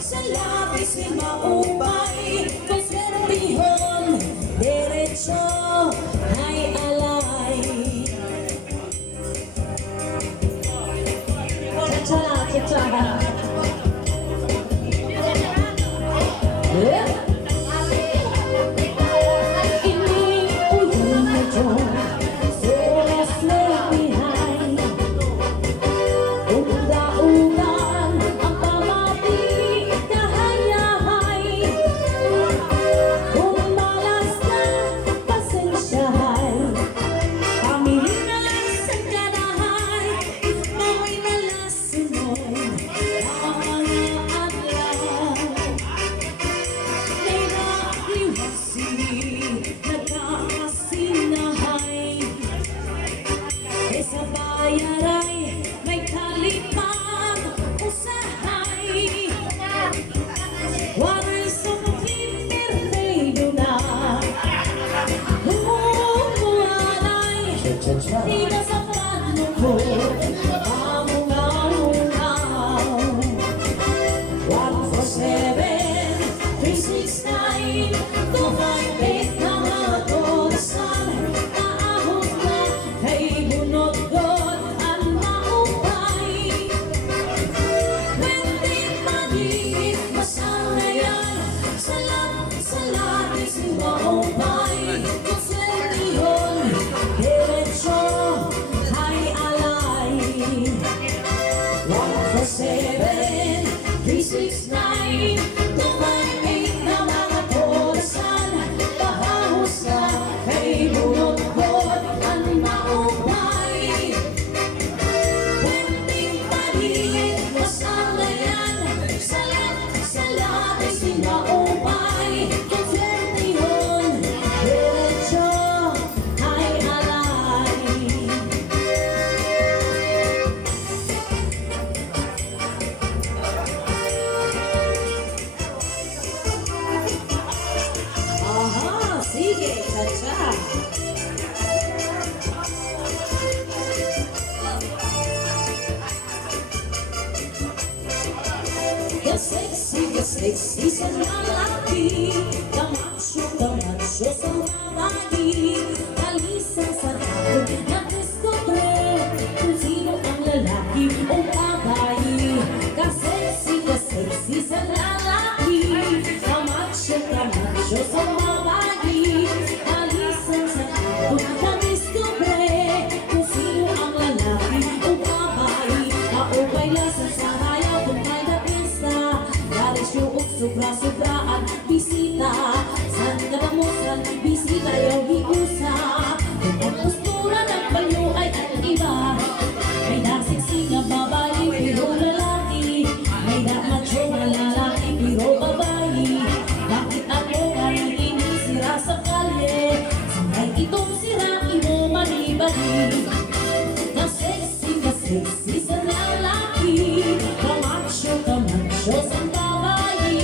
sa labis ay maupay, kung swertihon, diretso ay alay. Cha-cha. May kalipang usahay, waray sumuklim perpedo na humuhalay, di na sa plano ko mamungaw-mungaw. 147-369 258 na mga torasan, naahot na kay bunot ko. Maupay, kung swertihon, diretso ay alay. 147-369 258 na mga torasan, pahahos na kay bunot-bot ang maupay. Pwedeng paliit, masalayan, sa labis ay maupay, kung swertihon, diretso ay alay. Aha, sige, cha-cha. Ka-sexy sa lalaki, ka-macho sa babae, kalisang sa tao, na-discover kung sino ang lalaki o babae. Ka-sexy sa lalaki, ka-macho sa babae, kalisang sa tao, na-discover kung sino ang lalaki o babae. Kaupay lasang sa hayaw kung may napista, garis sobra-sobraan bisita, san kadamusan bisita yaw hiusa. Kung ang postura ng balyo ay ang iba, may nasiksi nga babae pero lalaki, may namacho na lalaki pero babae. Bakit ako nga naginisira sa kalye, sanay itong sira imo mali-bali. Ka-sexy sa lalaki, ka-macho sa babae,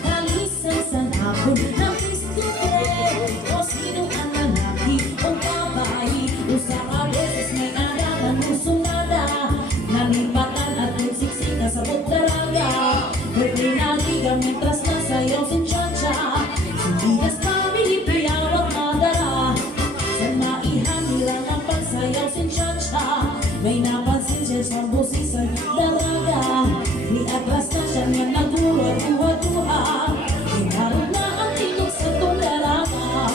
kalisang sa nakon ng discover kung sino ang lalaki o babae. Usa ka beses may adaman musunada, nalipatan at nagsiksika sa bugdaraga. Pwede naliga mientras nasayaw si Chacha, sindigas pamili piyawag madara. San maihan nilang ang pagsayaw si Chacha, may napansin siya sa busisan daraga. Ni atras na siya nga nagduha-duha-duha, hinarap na ang ilog sa tungaraga.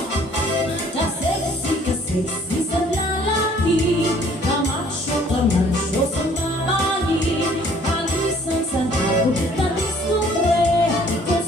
Ka-sexy sa lalaki, ka-macho sa babae, kalisang sa nakon na discover kung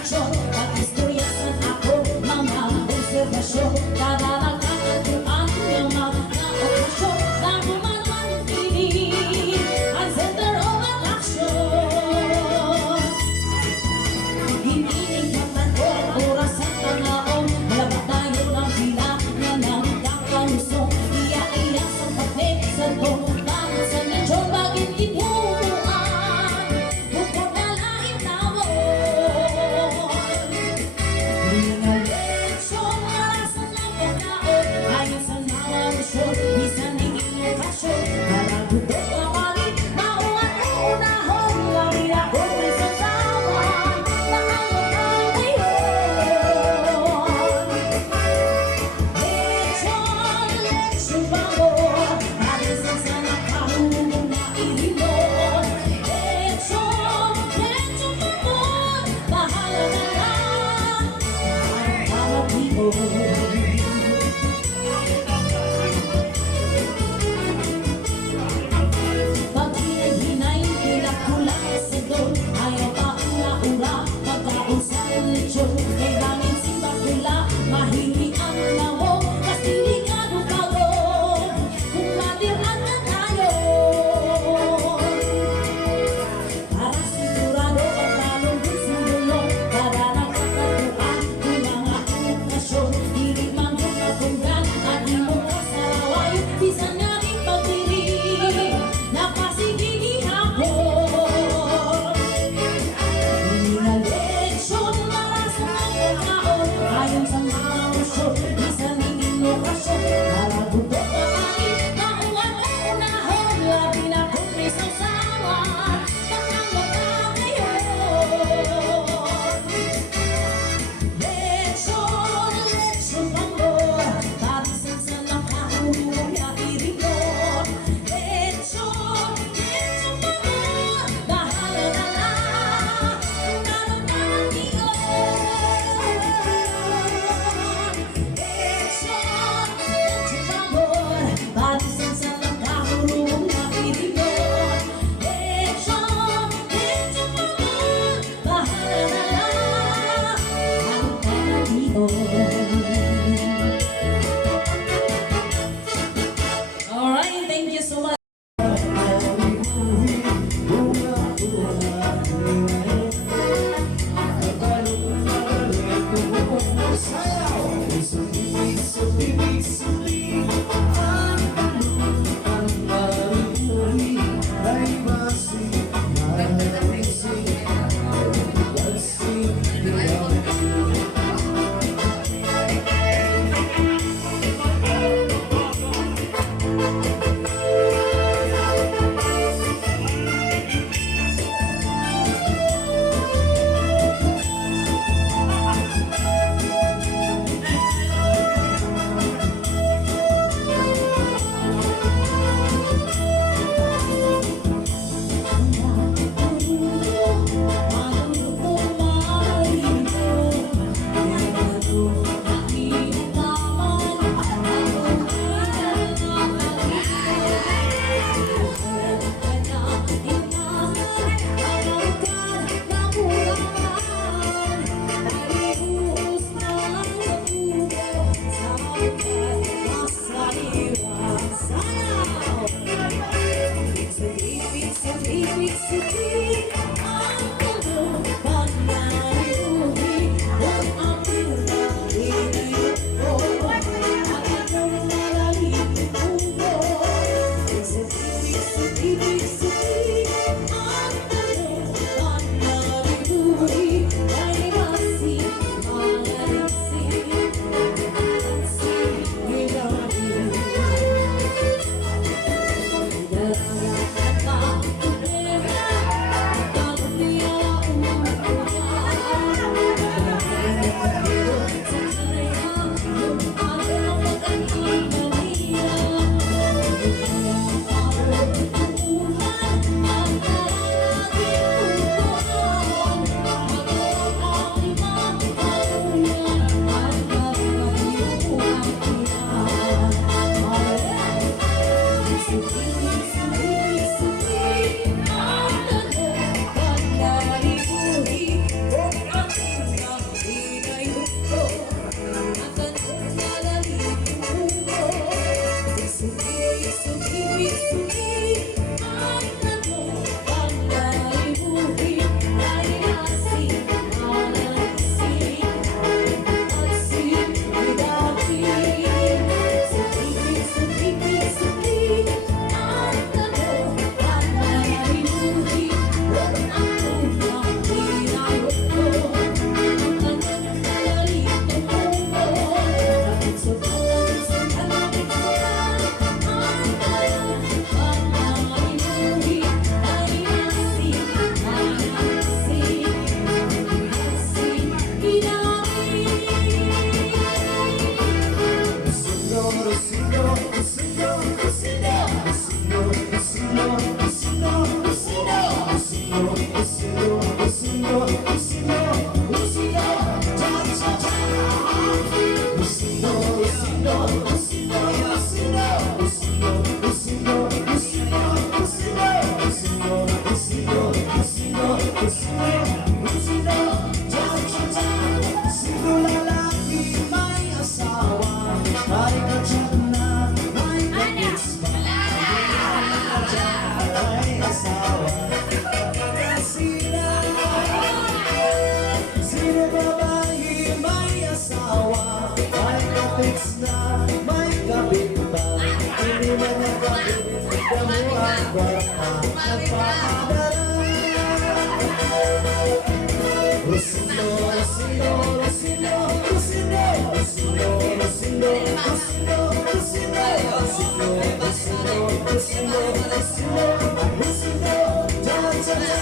lechon pag-istoryasan ako mga obserbasyon kada nagkakatuan ng mga okasyon na humanmantili ang center of attraction. Hiniling pagtanong oras at panahon malabot tayo ng pila na nagkakalusong iya-iya sa pagpeksan ko bakit sa lechon bakit tinuan bukod na laing tawon. Hindi na lechon, arasan lang pagkaon oras na may kapit ba? Hindi man nakapit, damuhan ba pa? Nagpapadala. Rosino, Rosino, Rosino, Rosino, Rosino, Rosino, Rosino, Rosino, Rosino, Rosino, Rosino, Rosino, Rosino, ja, ja, ja.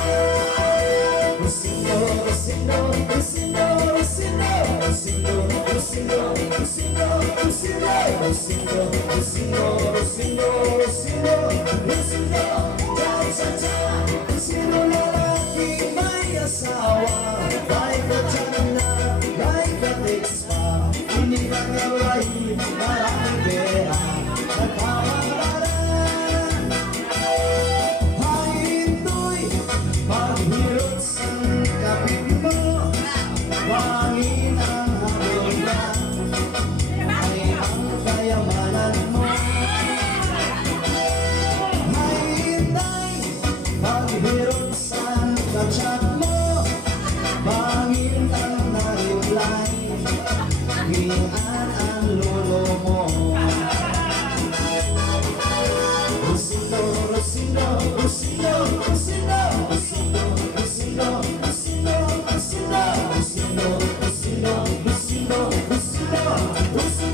Rosino, Rosino, Rosino, Rosino, Rosino, Rosino, Rosino, Rosino, Rosino, Rosino, Rosino, Rosino, Rosino, ja, ja, ja. Sino lalaki may asawa? May katyan na, may katiks pa. Hindi na ngaway, maraming pera. Nagkamaran. Hainto'y maghirot sa kapit mo. Wangin ang habol na, ay ang kayamanan mo. Haintay, maghirot sa kachat mo. Bangin ang na-reply, hiyan ang lolo mo. Rosino, Rosino, Rosino, Rosino, Rosino, Rosino, Rosino, Rosino, Rosino, Rosino, Rosino, Rosino, Rosino,